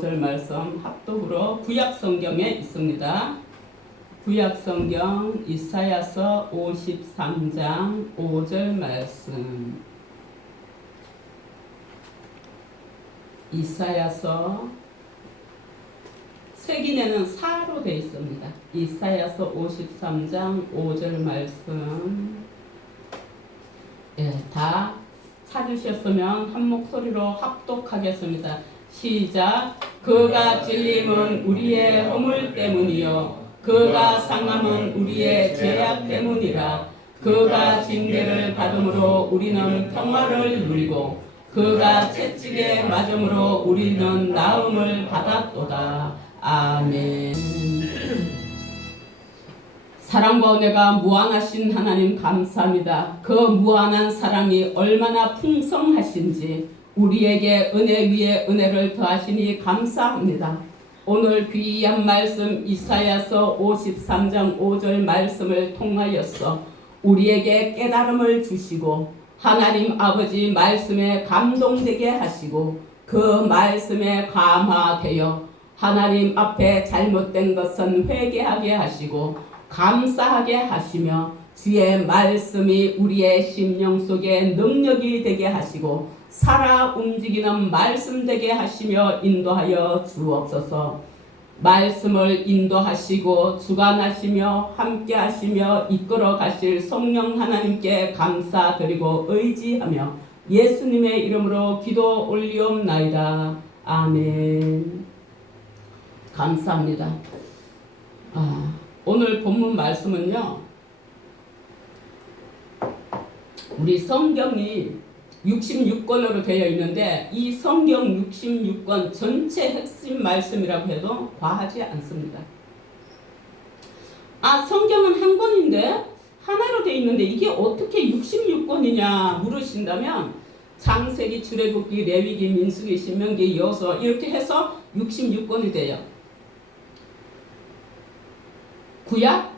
절 말씀 합독으로 구약성경에 있습니다. 구약성경 이사야서 53장 5절 말씀. 이사야서 세기내는 4로 되어 있습니다. 이사야서 53장 5절 말씀. 다 찾으셨으면 한 목소리로 합독하겠습니다. 시작. 그가 찔림은 우리의 허물 때문이요 그가 상함은 우리의 죄악 때문이라. 그가 징계를 받음으로 우리는 평화를 누리고 그가 채찍에 맞음으로 우리는 나음을 받았도다. 아멘. 사랑과 은혜가 무한하신 하나님 감사합니다. 그 무한한 사랑이 얼마나 풍성하신지 우리에게 은혜 위에 은혜를 더하시니 감사합니다. 오늘 귀한 말씀 이사야서 53장 5절 말씀을 통하여서 우리에게 깨달음을 주시고 하나님 아버지 말씀에 감동되게 하시고 그 말씀에 감화되어 하나님 앞에 잘못된 것은 회개하게 하시고 감사하게 하시며 주의 말씀이 우리의 심령 속에 능력이 되게 하시고 살아 움직이는 말씀 되게 하시며 인도하여 주옵소서. 말씀을 인도하시고 주관하시며 함께 하시며 이끌어 가실 성령 하나님께 감사드리고 의지하며 예수님의 이름으로 기도 올리옵나이다. 아멘. 감사합니다. 오늘 본문 말씀은요, 우리 성경이 66권으로 되어 있는데 이 성경 66권 전체 핵심 말씀이라고 해도 과하지 않습니다. 성경은 한 권인데 하나로 되어 있는데 이게 어떻게 66권이냐 물으신다면 창세기, 출애굽기, 레위기, 민수기, 신명기, 여호수아 이렇게 해서 66권이 돼요. 구약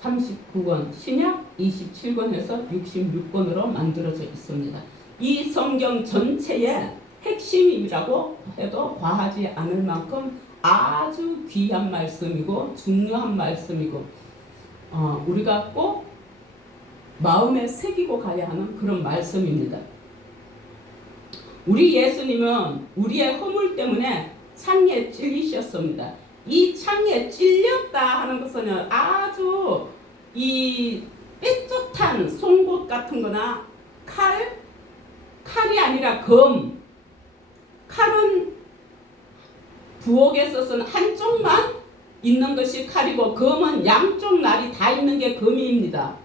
39권, 신약 27권 해서 66권으로 만들어져 있습니다. 이 성경 전체의 핵심이라고 해도 과하지 않을 만큼 아주 귀한 말씀이고 중요한 말씀이고 우리가 꼭 마음에 새기고 가야 하는 그런 말씀입니다. 우리 예수님은 우리의 허물 때문에 창에 찔리셨습니다. 이 창에 찔렸다 하는 것은 아주 이 뾰족한 송곳 같은 거나 칼이 아니라 검. 칼은 부엌에 있어서는 한쪽만 있는 것이 칼이고 검은 양쪽 날이 다 있는 게 검입니다.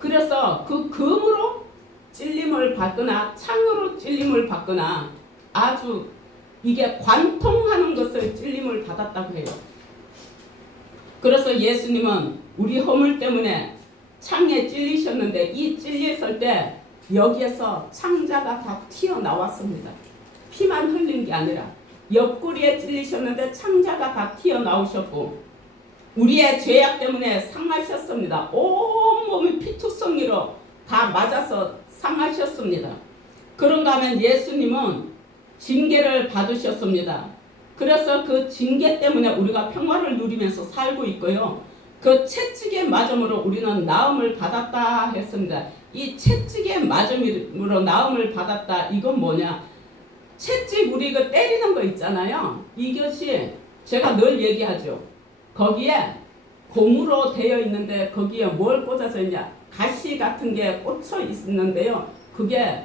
그래서 그 검으로 찔림을 받거나 창으로 찔림을 받거나 아주 이게 관통하는 것을 찔림을 받았다고 해요. 그래서 예수님은 우리 허물 때문에 창에 찔리셨는데 이 찔렸을 때 여기에서 창자가 다 튀어나왔습니다. 피만 흘린 게 아니라 옆구리에 찔리셨는데 창자가 다 튀어나오셨고 우리의 죄악 때문에 상하셨습니다. 온몸이 피투성이로 다 맞아서 상하셨습니다. 그런가 하면 예수님은 징계를 받으셨습니다. 그래서 그 징계 때문에 우리가 평화를 누리면서 살고 있고요. 그 채찍의 맞음으로 우리는 나음을 받았다 했습니다. 이 채찍의 맞음으로 나음을 받았다. 이건 뭐냐? 채찍 우리 그 때리는 거 있잖아요. 이것이 제가 늘 얘기하죠. 거기에 고무로 되어 있는데 거기에 뭘 꽂아져 있냐? 가시 같은 게 꽂혀 있는데요. 그게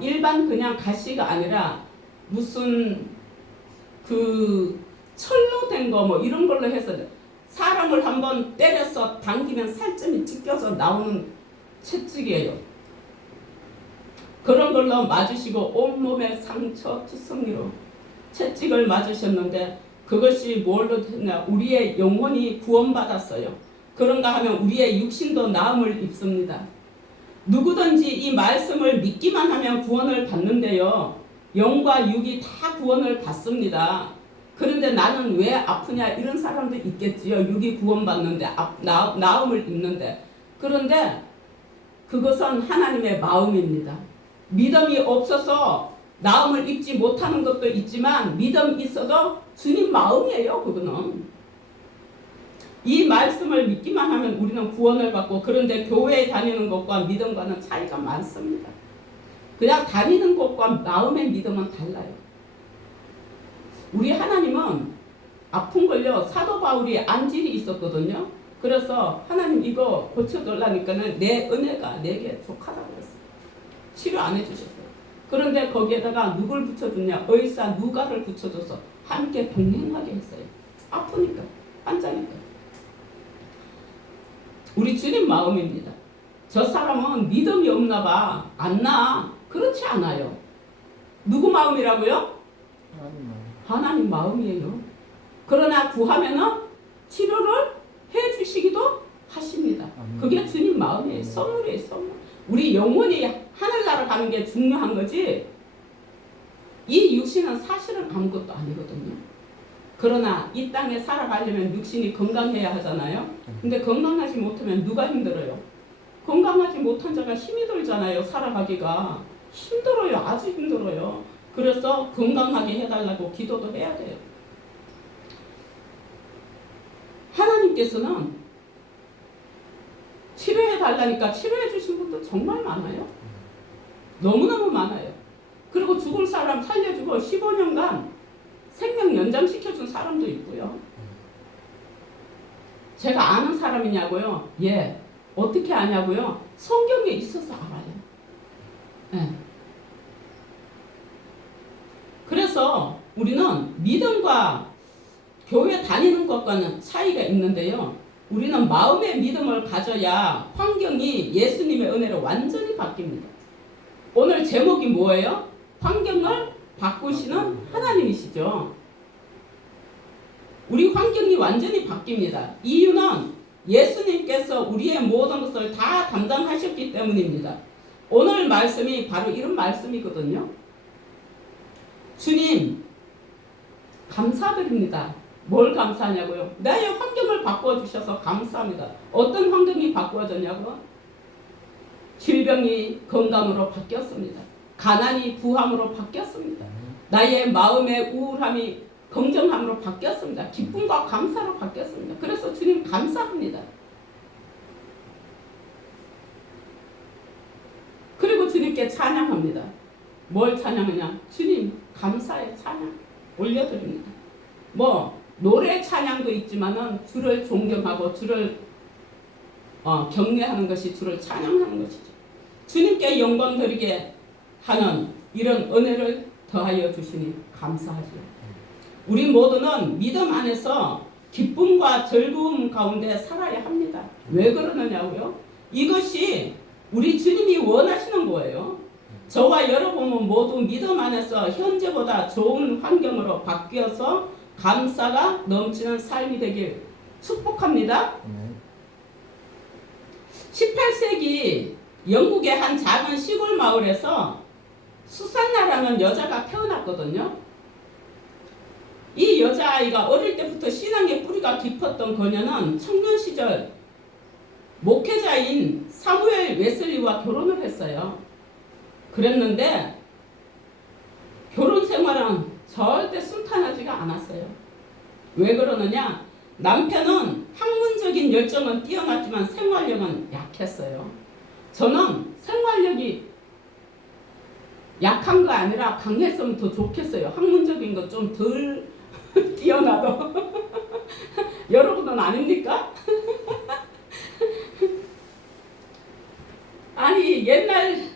일반 그냥 가시가 아니라 무슨 그 철로 된 거 뭐 이런 걸로 해서 사람을 한번 때려서 당기면 살점이 찢겨져 나오는 채찍이에요. 그런 걸로 맞으시고 온몸에 상처 투성이로 채찍을 맞으셨는데 그것이 뭘로 됐냐? 우리의 영혼이 구원받았어요. 그런가 하면 우리의 육신도 나음을 입습니다. 누구든지 이 말씀을 믿기만 하면 구원을 받는데요. 영과 육이 다 구원을 받습니다. 그런데 나는 왜 아프냐 이런 사람도 있겠지요. 육이 구원받는데 나음을 입는데. 그런데 그것은 하나님의 마음입니다. 믿음이 없어서 나음을 입지 못하는 것도 있지만 믿음 있어도 주님 마음이에요. 그거는. 이 말씀을 믿기만 하면 우리는 구원을 받고, 그런데 교회에 다니는 것과 믿음과는 차이가 많습니다. 그냥 다니는 것과 마음의 믿음은 달라요. 우리 하나님은 아픈 걸요, 사도 바울이 안질이 있었거든요. 그래서 하나님 이거 고쳐달라니까는 내 은혜가 내게 족하다고 그랬어요. 치료 안 해주셨어요. 그런데 거기에다가 누굴 붙여줬냐? 의사 누가를 붙여줘서 함께 동행하게 했어요. 아프니까, 환자니까. 우리 주님 마음입니다. 저 사람은 믿음이 없나 봐. 안 나. 그렇지 않아요. 누구 마음이라고요? 하나님 마음이에요. 그러나 구하면은 치료를 해주시기도 하십니다. 그게 주님 마음이에요. 선물이에요. 선물. 우리 영혼이 하늘나라 가는 게 중요한 거지, 이 육신은 사실은 아무것도 아니거든요. 그러나 이 땅에 살아가려면 육신이 건강해야 하잖아요. 근데 건강하지 못하면 누가 힘들어요? 건강하지 못한 자가 힘이 들잖아요. 살아가기가 힘들어요. 아주 힘들어요. 그래서 건강하게 해달라고 기도도 해야 돼요. 하나님께서는 치료해달라니까 치료해 주신 분도 정말 많아요. 너무너무 많아요. 그리고 죽을 사람 살려주고 15년간 생명 연장시켜준 사람도 있고요. 제가 아는 사람이냐고요? 예. 어떻게 아냐고요? 성경에 있어서 알아요. 예. 그래서 우리는 믿음과 교회 다니는 것과는 차이가 있는데요. 우리는 마음의 믿음을 가져야 환경이 예수님의 은혜로 완전히 바뀝니다. 오늘 제목이 뭐예요? 환경을 바꾸시는 하나님이시죠. 우리 환경이 완전히 바뀝니다. 이유는 예수님께서 우리의 모든 것을 다 담당하셨기 때문입니다. 오늘 말씀이 바로 이런 말씀이거든요. 주님, 감사드립니다. 뭘 감사하냐고요? 나의 환경을 바꿔주셔서 감사합니다. 어떤 환경이 바꿔졌냐고? 질병이 건강으로 바뀌었습니다. 가난이 부함으로 바뀌었습니다. 나의 마음의 우울함이 긍정함으로 바뀌었습니다. 기쁨과 감사로 바뀌었습니다. 그래서 주님 감사합니다. 그리고 주님께 찬양합니다. 뭘 찬양하냐? 주님 감사의 찬양 올려드립니다. 노래 찬양도 있지만은 주를 존경하고 주를 경외하는 것이 주를 찬양하는 것이죠. 주님께 영광 드리게 하는 이런 은혜를 더하여 주시니 감사하죠. 우리 모두는 믿음 안에서 기쁨과 즐거움 가운데 살아야 합니다. 왜 그러느냐고요? 이것이 우리 주님이 원하시는 거예요. 저와 여러분은 모두 믿음 안에서 현재보다 좋은 환경으로 바뀌어서 감사가 넘치는 삶이 되길 축복합니다. 18세기 영국의 한 작은 시골 마을에서 수산나라는 여자가 태어났거든요. 이 여자아이가 어릴 때부터 신앙의 뿌리가 깊었던 그녀는 청년 시절 목회자인 사무엘 웨슬리와 결혼을 했어요. 그랬는데 결혼 생활은 절대 순탄하지가 않았어요. 왜 그러느냐? 남편은 학문적인 열정은 뛰어났지만 생활력은 약했어요. 저는 생활력이 약한 거 아니라 강했으면 더 좋겠어요. 학문적인 거 좀 덜 뛰어나도. 여러분은 아닙니까? 아니 옛날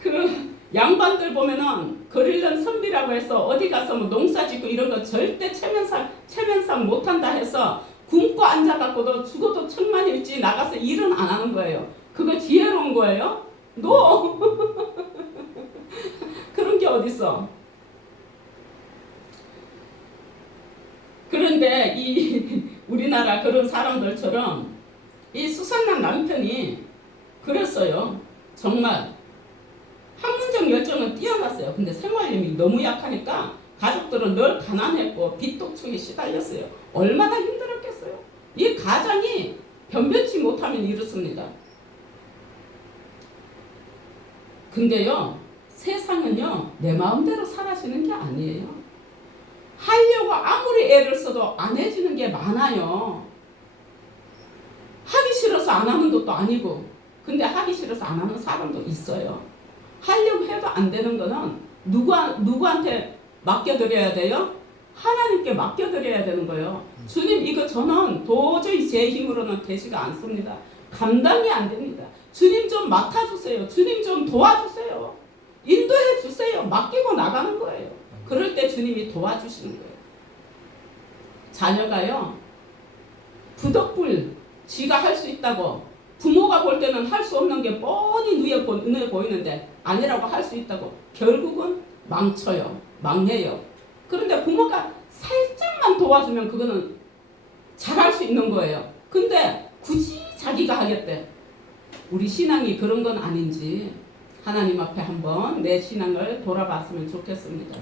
그 양반들 보면은 그릴런 선비라고 해서 어디 가서 농사 짓고 이런 거 절대 체면상 못한다 해서 굶고 앉아갖고도 죽어도 천만일지 나가서 일은 안 하는 거예요. 그거 지혜로운 거예요? 노! 그런 게 어딨어? 그런데 이 우리나라 그런 사람들처럼 이 수산난 남편이 그랬어요. 정말 학문적 열정은 뛰어났어요. 근데 생활력이 너무 약하니까 가족들은 늘 가난했고 빚독촉에 시달렸어요. 얼마나 힘들었겠어요. 이 가장이 변변치 못하면 이렇습니다. 근데요, 세상은요, 내 마음대로 사라지는 게 아니에요. 하려고 아무리 애를 써도 안 해지는 게 많아요. 하기 싫어서 안 하는 것도 아니고, 근데 하기 싫어서 안 하는 사람도 있어요. 하려고 해도 안 되는 거는 누구한테 맡겨드려야 돼요? 하나님께 맡겨드려야 되는 거예요. 주님, 이거 저는 도저히 제 힘으로는 되지가 않습니다. 감당이 안 됩니다. 주님 좀 맡아주세요. 주님 좀 도와주세요. 인도해 주세요. 맡기고 나가는 거예요. 그럴 때 주님이 도와주시는 거예요. 자녀가요, 부덕불 지가 할 수 있다고, 부모가 볼 때는 할 수 없는 게 뻔히 눈에 보이는데 아니라고 할 수 있다고, 결국은 망쳐요. 망해요. 그런데 부모가 살짝만 도와주면 그거는 잘할 수 있는 거예요. 근데 굳이 자기가 하겠대. 우리 신앙이 그런 건 아닌지 하나님 앞에 한번 내 신앙을 돌아봤으면 좋겠습니다.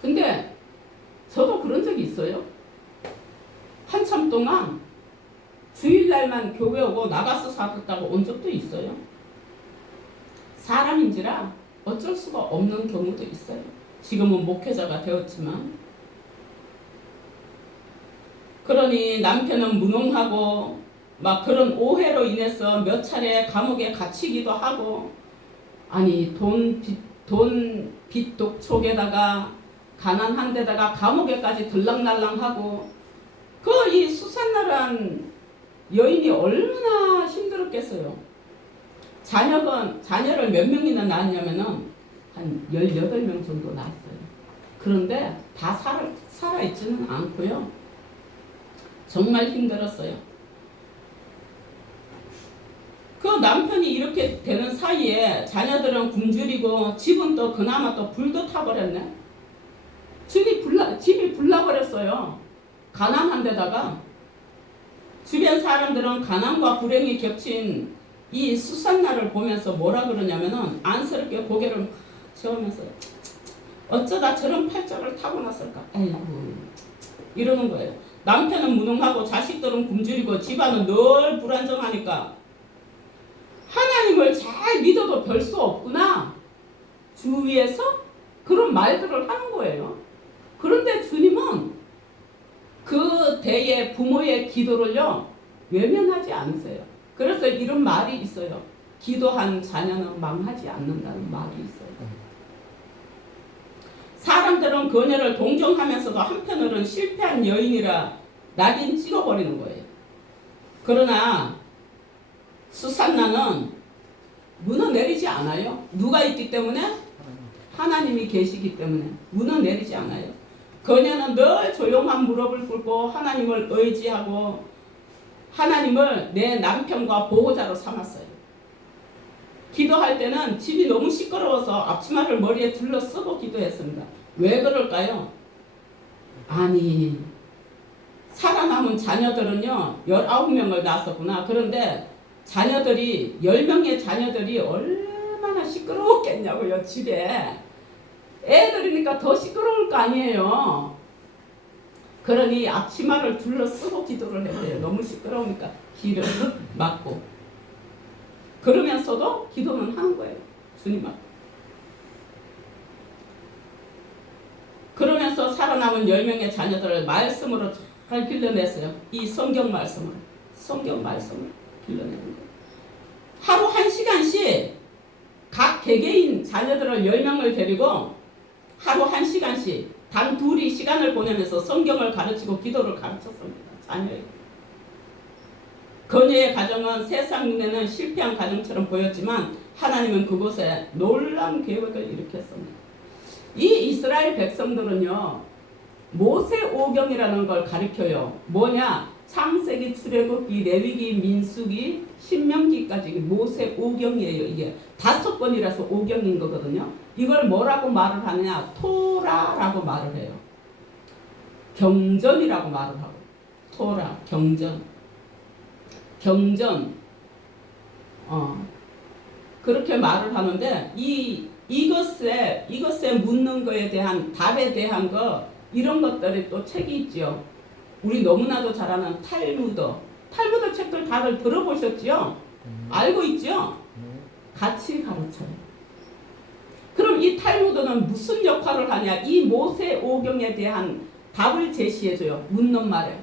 근데 저도 그런 적이 있어요. 한참 동안 주일날만 교회 오고 나가서 살았다고 온 적도 있어요. 사람인지라 어쩔 수가 없는 경우도 있어요. 지금은 목회자가 되었지만. 그러니 남편은 무능하고 막 그런 오해로 인해서 몇 차례 감옥에 갇히기도 하고, 아니 돈 빚 독촉에다가 가난한 데다가 감옥에까지 들락날락하고, 그 이 수산나라한 여인이 얼마나 힘들었겠어요. 자녀를 몇 명이나 낳았냐면은 한 18명 정도 낳았어요. 그런데 다 살아있지는 않고요. 정말 힘들었어요. 그 남편이 이렇게 되는 사이에 자녀들은 굶주리고 집은 또 그나마 또 불도 타버렸네. 집이 불나버렸어요. 가난한 데다가. 주변 사람들은 가난과 불행이 겹친 이 수산나를 보면서 뭐라 그러냐면은 안쓰럽게 고개를 막 저으면서 어쩌다 저런 팔짝을 타고났을까? 아이고, 이러는 거예요. 남편은 무능하고 자식들은 굶주리고 집안은 늘 불안정하니까 하나님을 잘 믿어도 별 수 없구나, 주위에서 그런 말들을 하는 거예요. 그런데 주님은 그 때의 부모의 기도를요, 외면하지 않으세요. 그래서 이런 말이 있어요. 기도한 자녀는 망하지 않는다는 말이 있어요. 사람들은 그녀를 동정하면서도 한편으로는 실패한 여인이라 낙인 찍어버리는 거예요. 그러나 수산나는 무너내리지 않아요. 누가 있기 때문에? 하나님이 계시기 때문에 무너내리지 않아요. 그녀는 늘 조용한 무릎을 꿇고 하나님을 의지하고 하나님을 내 남편과 보호자로 삼았어요. 기도할 때는 집이 너무 시끄러워서 앞치마를 머리에 둘러쓰고 기도했습니다. 왜 그럴까요? 아니, 살아남은 자녀들은요 19명을 낳았었구나. 그런데 10명의 자녀들이 얼마나 시끄러웠겠냐고요. 집에 애들이니까 더 시끄러울 거 아니에요. 그러니 앞치마를 둘러쓰고 기도를 했대요. 너무 시끄러우니까 귀를 막고. 그러면서도 기도는 하는 거예요. 주님 앞에. 그러면서 살아남은 10명의 자녀들을 말씀으로 잘 길러냈어요. 이 성경 말씀을 길러내는 거예요. 하루 1시간씩 각 개개인 자녀들을 10명을 데리고 하루 1시간씩 단 둘이 시간을 보내면서 성경을 가르치고 기도를 가르쳤습니다. 자녀에게. 그녀의 가정은 세상 눈에는 실패한 가정처럼 보였지만 하나님은 그곳에 놀라운 계획을 일으켰습니다. 이 이스라엘 백성들은요, 모세오경이라는 걸 가르쳐요. 뭐냐? 창세기, 출애굽기, 레위기, 민수기, 신명기까지 모세오경이에요. 이게 5권이라서 오경인 거거든요. 이걸 뭐라고 말을 하느냐? 토라라고 말을 해요. 경전이라고 말을 하고. 토라, 경전. 그렇게 말을 하는데 이것에 묻는 거에 대한 답에 대한 거, 이런 것들이 또 책이 있죠. 우리 너무나도 잘 아는 탈무드 책들 다들 들어보셨죠? 알고 있죠? 같이 가르쳐요. 그럼 이 탈무드는 무슨 역할을 하냐? 이 모세 오경에 대한 답을 제시해줘요. 묻는 말에.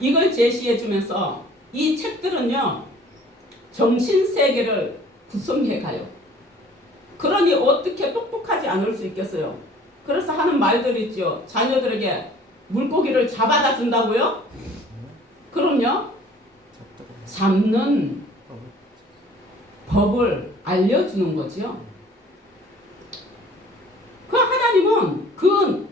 이걸 제시해주면서 이 책들은요, 정신세계를 구성해가요. 그러니 어떻게 똑똑하지 않을 수 있겠어요? 그래서 하는 말들 있죠. 자녀들에게 물고기를 잡아다 준다고요? 그럼요, 잡는 법을 알려주는 거죠. 그 하나님은 그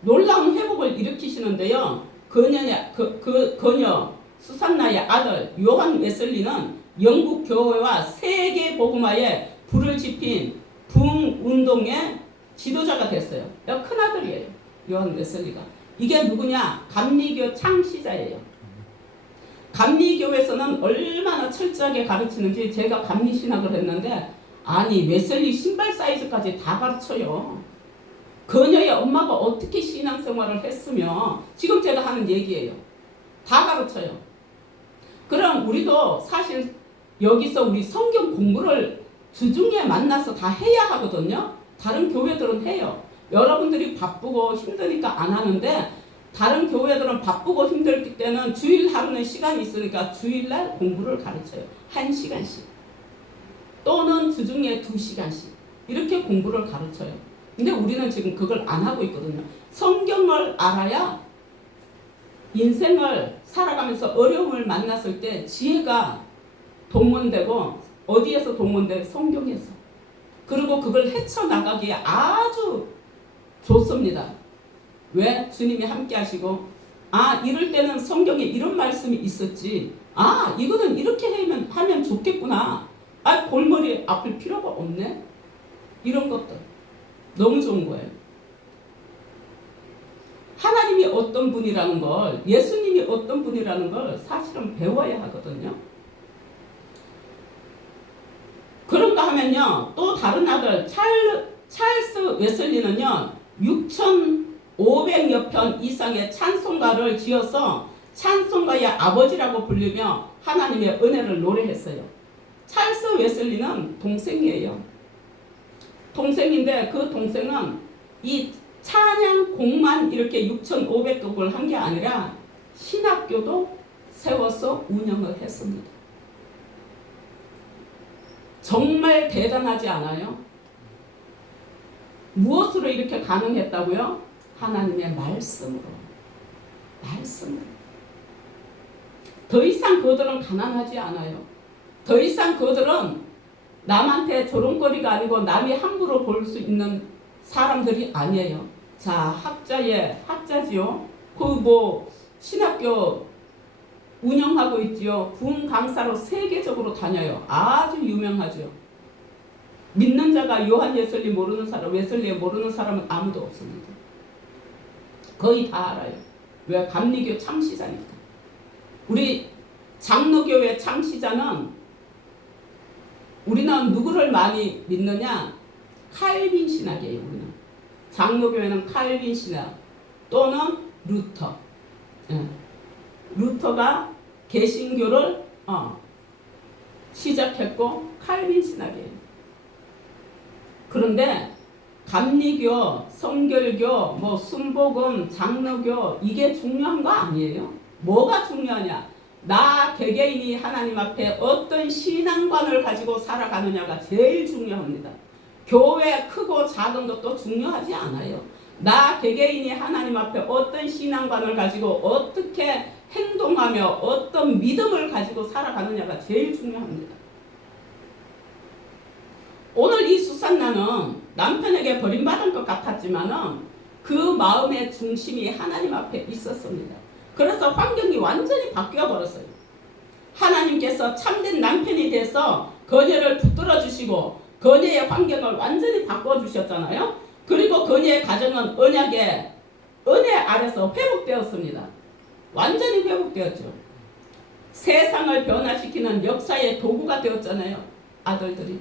놀라운 회복을 일으키시는데요. 그녀 수산나의 아들 요한 웨슬리는 영국 교회와 세계 복음화에 불을 지핀 부흥운동의 지도자가 됐어요. 큰 아들이에요. 요한 웨슬리가. 이게 누구냐? 감리교 창시자예요. 감리교에서는 얼마나 철저하게 가르치는지 제가 감리신학을 했는데, 아니 웨슬리 신발 사이즈까지 다 가르쳐요. 그녀의 엄마가 어떻게 신앙생활을 했으며, 지금 제가 하는 얘기예요. 다 가르쳐요. 그럼 우리도 사실 여기서 우리 성경 공부를 주중에 만나서 다 해야 하거든요. 다른 교회들은 해요. 여러분들이 바쁘고 힘드니까 안 하는데, 다른 교회들은 바쁘고 힘들 때는 주일 하루는 시간이 있으니까 주일날 공부를 가르쳐요. 1시간씩. 또는 주중에 2시간씩. 이렇게 공부를 가르쳐요. 근데 우리는 지금 그걸 안 하고 있거든요. 성경을 알아야 인생을 살아가면서 어려움을 만났을 때 지혜가 동원되고, 어디에서 동원돼? 성경에서. 그리고 그걸 헤쳐나가기에 아주 좋습니다. 왜? 주님이 함께 하시고, 아, 이럴 때는 성경에 이런 말씀이 있었지. 아, 이거는 이렇게 하면 좋겠구나. 아, 골머리 아플 필요가 없네. 이런 것들. 너무 좋은 거예요. 하나님이 어떤 분이라는 걸, 예수님이 어떤 분이라는 걸 사실은 배워야 하거든요. 그런가 하면요, 또 다른 아들 찰스 웨슬리는요 6,500여 편 이상의 찬송가를 지어서 찬송가의 아버지라고 불리며 하나님의 은혜를 노래했어요. 찰스 웨슬리는 동생이에요. 동생인데 그 동생은 이 찬양곡만 이렇게 6,500곡을 한 게 아니라 신학교도 세워서 운영을 했습니다. 정말 대단하지 않아요? 무엇으로 이렇게 가능했다고요? 하나님의 말씀으로. 말씀으로. 더 이상 그들은 가난하지 않아요. 더 이상 그들은 남한테 조롱거리가 아니고 남이 함부로 볼 수 있는 사람들이 아니에요. 자, 학자지요. 그 신학교 운영하고 있지요. 부흥 강사로 세계적으로 다녀요. 아주 유명하죠. 믿는 자가 요한 웨슬리 모르는 사람, 웨슬리 모르는 사람은 아무도 없습니다. 거의 다 알아요. 왜? 감리교 창시자니까. 우리 장로교회 창시자는, 우리는 누구를 많이 믿느냐? 칼빈 신학이에요. 우리는 장로교회는 칼빈 신학 또는 루터. 루터가 개신교를 시작했고 칼빈 신학이에요. 그런데 감리교, 성결교, 순복음, 장로교 이게 중요한 거 아니에요. 뭐가 중요하냐? 나 개개인이 하나님 앞에 어떤 신앙관을 가지고 살아가느냐가 제일 중요합니다. 교회 크고 작은 것도 중요하지 않아요. 나 개개인이 하나님 앞에 어떤 신앙관을 가지고 어떻게 행동하며 어떤 믿음을 가지고 살아가느냐가 제일 중요합니다. 오늘 이 수산나는 남편에게 버림받은 것 같았지만은 그 마음의 중심이 하나님 앞에 있었습니다. 그래서 환경이 완전히 바뀌어 버렸어요. 하나님께서 참된 남편이 돼서 그녀를 붙들어 주시고 그녀의 환경을 완전히 바꿔 주셨잖아요. 그리고 그녀의 가정은 언약의 은혜 아래서 회복되었습니다. 완전히 회복되었죠. 세상을 변화시키는 역사의 도구가 되었잖아요. 아들들이.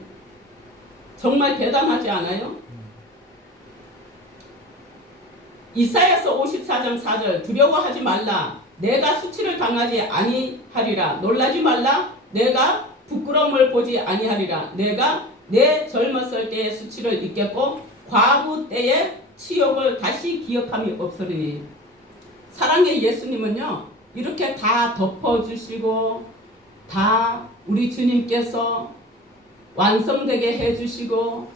정말 대단하지 않아요? 이사야서 54장 4절 두려워하지 말라. 내가 수치를 당하지 아니하리라. 놀라지 말라. 내가 부끄러움을 보지 아니하리라. 내가 내 젊었을 때의 수치를 잊겠고 과부 때의 치욕을 다시 기억함이 없으리니. 사랑의 예수님은요, 이렇게 다 덮어주시고 다 우리 주님께서 완성되게 해주시고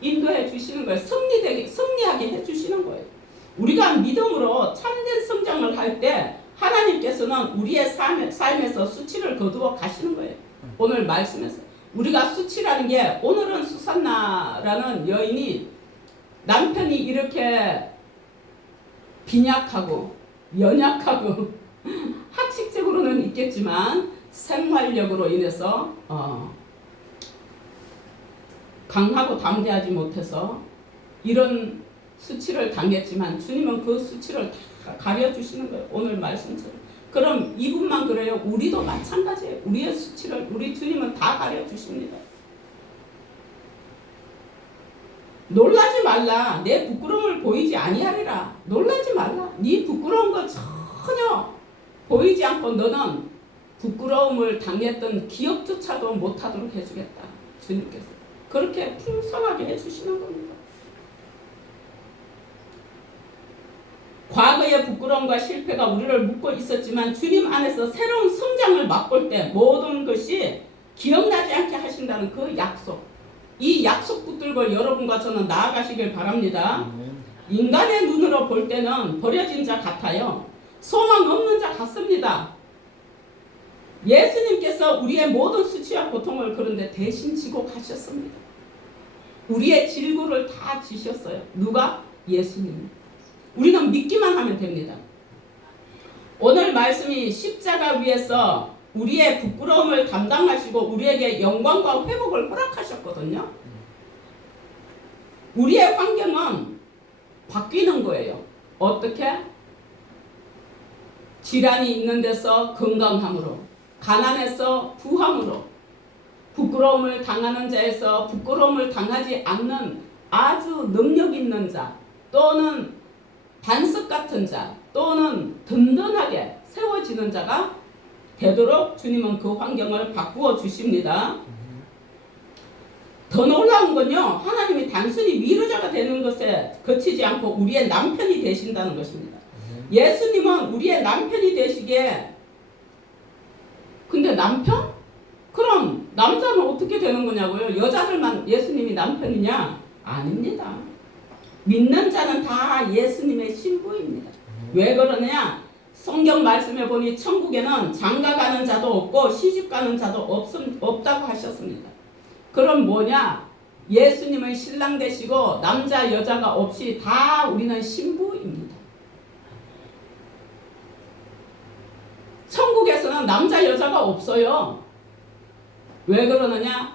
인도해 주시는 거예요. 승리하게 해주시는 거예요. 우리가 믿음으로 참된 성장을 할 때 하나님께서는 우리의 삶에서 수치를 거두어 가시는 거예요. 오늘 말씀에서 우리가 수치라는 게, 오늘은 수산나라는 여인이 남편이 이렇게 빈약하고 연약하고 학식적으로는 있겠지만 생활력으로 인해서 강하고 담대하지 못해서 이런 수치를 당했지만 주님은 그 수치를 다 가려주시는 거예요. 오늘 말씀처럼. 그럼 이분만 그래요? 우리도 마찬가지예요. 우리의 수치를 우리 주님은 다 가려주십니다. 놀라지 말라. 내 부끄러움을 보이지 아니하리라. 놀라지 말라. 네 부끄러운 거 전혀 보이지 않고 너는 부끄러움을 당했던 기억조차도 못하도록 해주겠다. 주님께서 그렇게 풍성하게 해주시는 겁니다. 과거의 부끄러움과 실패가 우리를 묶고 있었지만 주님 안에서 새로운 성장을 맛볼 때 모든 것이 기억나지 않게 하신다는 그 약속, 이 약속 붙들고 여러분과 저는 나아가시길 바랍니다. 인간의 눈으로 볼 때는 버려진 자 같아요. 소망 없는 자 같습니다. 예수님께서 우리의 모든 수치와 고통을 그런데 대신 지고 가셨습니다. 우리의 질고를 다 지셨어요. 누가? 예수님. 우리는 믿기만 하면 됩니다. 오늘 말씀이 십자가 위에서 우리의 부끄러움을 담당하시고 우리에게 영광과 회복을 허락하셨거든요. 우리의 환경은 바뀌는 거예요. 어떻게? 질환이 있는 데서 건강함으로, 가난해서 부함으로, 부끄러움을 당하는 자에서 부끄러움을 당하지 않는 아주 능력 있는 자, 또는 반석 같은 자, 또는 든든하게 세워지는 자가 되도록 주님은 그 환경을 바꾸어 주십니다. 더 놀라운 건요, 하나님이 단순히 위로자가 되는 것에 그치지 않고 우리의 남편이 되신다는 것입니다. 예수님은 우리의 남편이 되시기에, 근데 남편? 그럼 남자는 어떻게 되는 거냐고요? 여자들만 예수님이 남편이냐? 아닙니다. 믿는 자는 다 예수님의 신부입니다. 왜 그러냐? 성경 말씀에 보니 천국에는 장가가는 자도 없고 시집가는 자도 없다고 하셨습니다. 그럼 뭐냐? 예수님은 신랑 되시고 남자 여자가 없이 다 우리는 신부입니다. 천국에서는 남자 여자가 없어요. 왜 그러느냐?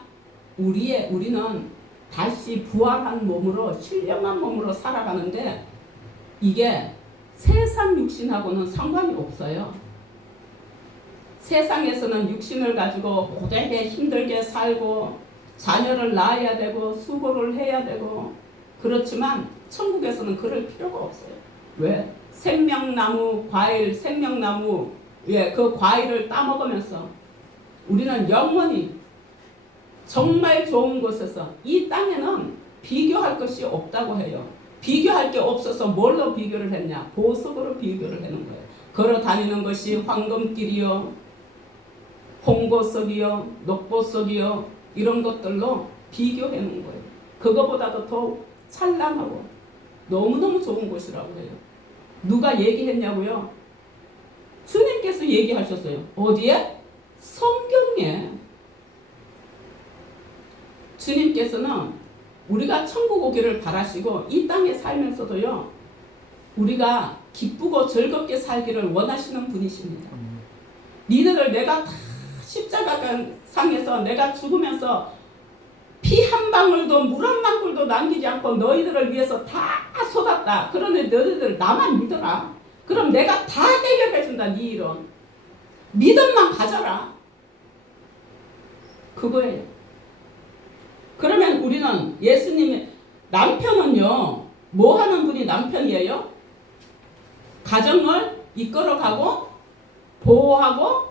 우리는 다시 부활한 몸으로, 신령한 몸으로 살아가는데 이게 세상 육신하고는 상관이 없어요. 세상에서는 육신을 가지고 고되게 힘들게 살고 자녀를 낳아야 되고 수고를 해야 되고, 그렇지만 천국에서는 그럴 필요가 없어요. 왜? 생명나무 과일, 생명나무 그 과일을 따먹으면서 우리는 영원히 정말 좋은 곳에서, 이 땅에는 비교할 것이 없다고 해요. 비교할 게 없어서 뭘로 비교를 했냐? 보석으로 비교를 하는 거예요. 걸어 다니는 것이 황금길이요, 홍보석이요, 녹보석이요, 이런 것들로 비교해 놓은 거예요. 그거보다도 더 찬란하고 너무너무 좋은 곳이라고 해요. 누가 얘기했냐고요? 주님께서 얘기하셨어요. 어디에? 성경에. 주님께서는 우리가 천국 오기를 바라시고 이 땅에 살면서도요, 우리가 기쁘고 즐겁게 살기를 원하시는 분이십니다. 니들을 내가 다 십자가 상에서 내가 죽으면서 피 한 방울도 물 한 방울도 남기지 않고 너희들을 위해서 다 쏟았다. 그런데 너희들 나만 믿어라. 그럼 내가 다 해결해준다. 네 일은. 믿음만 가져라. 그거예요. 그러면 우리는 예수님의 남편은요, 뭐 하는 분이 남편이에요? 가정을 이끌어가고 보호하고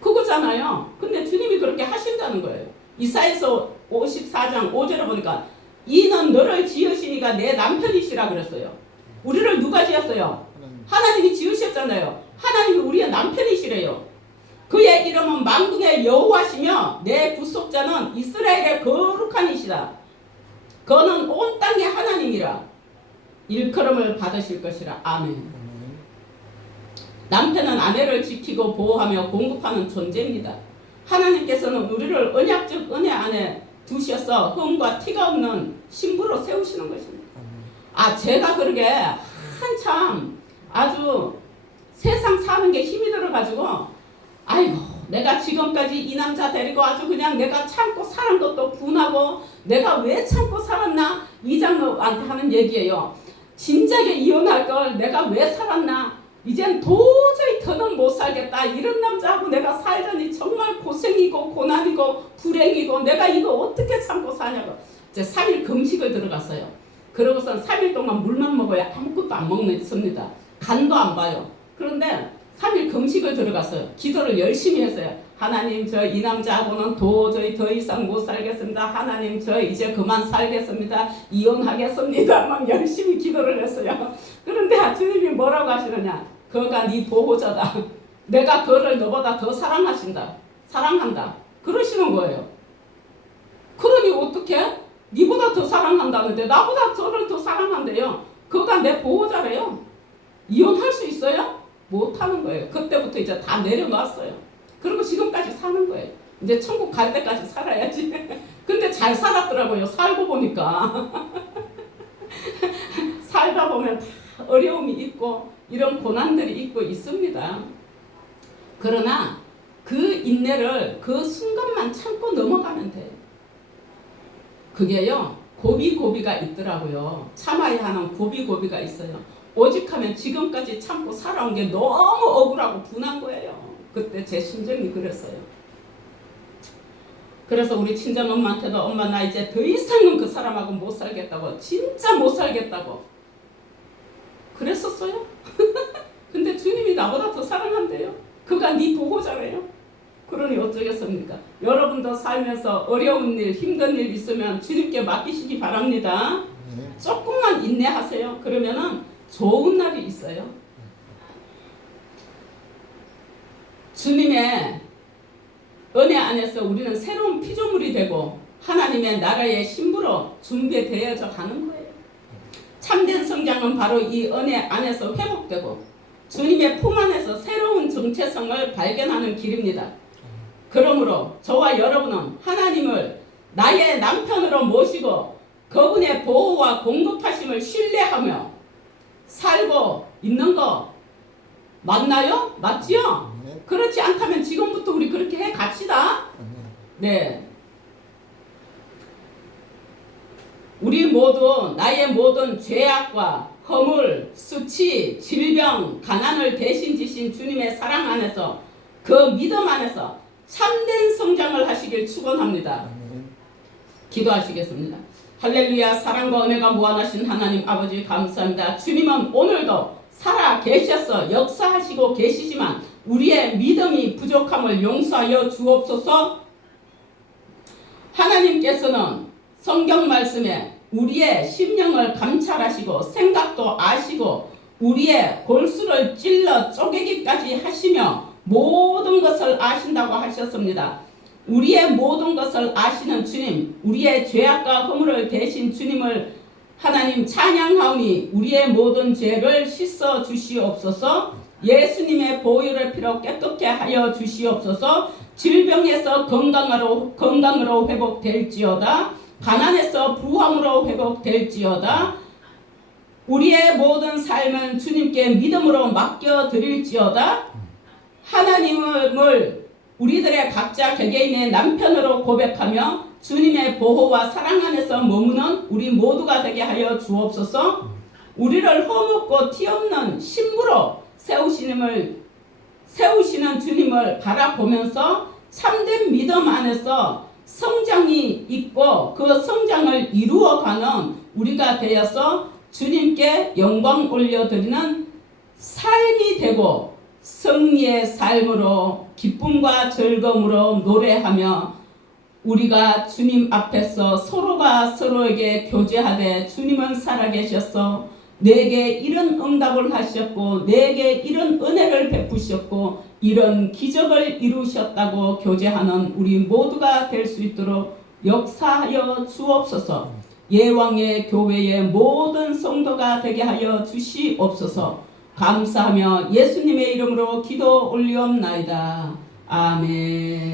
그거잖아요. 그렇게 하신다는 거예요. 이사야서 54장 5절에 보니까 이는 너를 지으시니가 내 남편이시라 그랬어요. 우리를 누가 지었어요? 하나님이 지으셨잖아요. 하나님이 우리의 남편이시래요. 그의 이름은 만군의 여호와시며 내 구속자는 이스라엘의 거룩한 이시다. 그는 온 땅의 하나님이라. 일컬음을 받으실 것이라. 아멘. 남편은 아내를 지키고 보호하며 공급하는 존재입니다. 하나님께서는 우리를 언약적 은혜 안에 두셔서 흠과 티가 없는 신부로 세우시는 것입니다. 제가 그러게 한참 아주 세상 사는 게 힘이 들어가지고 아이고 내가 지금까지 이 남자 데리고 아주 그냥 내가 참고 사는 것도 분하고 내가 왜 참고 살았나 이 장로한테 하는 얘기예요. 진작에 이혼할 걸 내가 왜 살았나 이젠 도저히 더는 못 살겠다. 이런 남자하고 내가 살자니 정말 고생이고 고난이고 불행이고 내가 이거 어떻게 참고 사냐고. 이제 3일 금식을 들어갔어요. 그러고선 3일 동안 물만 먹어야 아무것도 안 먹습니다. 간도 안 봐요. 그런데 3일 금식을 들어갔어요. 기도를 열심히 했어요. 하나님 저 이 남자하고는 도저히 더 이상 못 살겠습니다. 하나님 저 이제 그만 살겠습니다. 이혼하겠습니다. 막 열심히 기도를 했어요. 그런데 주님이 뭐라고 하시느냐. 그가 네 보호자다. 내가 그를 너보다 더 사랑하신다. 사랑한다. 그러시는 거예요. 그러니 어떻게? 네보다 더 사랑한다는데 나보다 저를 더 사랑한대요. 그가 내 보호자래요. 이혼할 수 있어요? 못하는 거예요. 그때부터 이제 다 내려놨어요. 그리고 지금까지 사는 거예요. 이제 천국 갈 때까지 살아야지. 근데 잘 살았더라고요. 살고 보니까. 살다 보면 다 어려움이 있고 이런 고난들이 있고 있습니다. 그러나 그 인내를 그 순간만 참고 넘어가면 돼요. 그게요. 고비고비가 있더라고요. 참아야 하는 고비고비가 있어요. 오직하면 지금까지 참고 살아온 게 너무 억울하고 분한 거예요. 그때 제 심정이 그랬어요. 그래서 우리 친정엄마한테도 엄마 나 이제 더 이상은 그 사람하고 못 살겠다고 진짜 못 살겠다고 그랬었어요. 근데 주님이 나보다 더 사랑한대요. 그가 네 보호자래요. 그러니 어쩌겠습니까? 여러분도 살면서 어려운 일 힘든 일 있으면 주님께 맡기시기 바랍니다. 조금만 인내하세요. 그러면은 좋은 날이 있어요. 주님의 은혜 안에서 우리는 새로운 피조물이 되고 하나님의 나라의 신부로 준비되어져 가는 거예요. 참된 성장은 바로 이 은혜 안에서 회복되고 주님의 품 안에서 새로운 정체성을 발견하는 길입니다. 그러므로 저와 여러분은 하나님을 나의 남편으로 모시고 그분의 보호와 공급하심을 신뢰하며 살고 있는 거 맞나요? 맞지요? 그렇지 않다면 지금부터 우리 그렇게 해 갑시다. 네. 우리 모두 나의 모든 죄악과 허물, 수치, 질병, 가난을 대신 지신 주님의 사랑 안에서 그 믿음 안에서 참된 성장을 하시길 축원합니다. 기도하시겠습니다. 할렐루야. 사랑과 은혜가 무한하신 하나님 아버지 감사합니다. 주님은 오늘도 살아 계셔서 역사하시고 계시지만 우리의 믿음이 부족함을 용서하여 주옵소서. 하나님께서는 성경 말씀에 우리의 심령을 감찰하시고 생각도 아시고 우리의 골수를 찔러 쪼개기까지 하시며 모든 것을 아신다고 하셨습니다. 우리의 모든 것을 아시는 주님, 우리의 죄악과 허물을 대신 주님을 하나님 찬양하오니 우리의 모든 죄를 씻어 주시옵소서. 예수님의 보혈의 피로 깨끗게 하여 주시옵소서. 질병에서 건강으로 회복될지어다. 가난에서 부함으로 회복될지어다. 우리의 모든 삶은 주님께 믿음으로 맡겨드릴지어다. 하나님을 우리들의 각자 개개인의 남편으로 고백하며 주님의 보호와 사랑 안에서 머무는 우리 모두가 되게 하여 주옵소서. 우리를 허묻고 티없는 신부로 세우시는 주님을 바라보면서 참된 믿음 안에서 성장이 있고 그 성장을 이루어가는 우리가 되어서 주님께 영광 올려드리는 삶이 되고 승리의 삶으로 기쁨과 즐거움으로 노래하며 우리가 주님 앞에서 서로가 서로에게 교제하되 주님은 살아계셔서 내게 이런 응답을 하셨고 내게 이런 은혜를 베푸셨고 이런 기적을 이루셨다고 교제하는 우리 모두가 될 수 있도록 역사하여 주옵소서. 예왕의 교회의 모든 성도가 되게 하여 주시옵소서. 감사하며 예수님의 이름으로 기도 올리옵나이다. 아멘.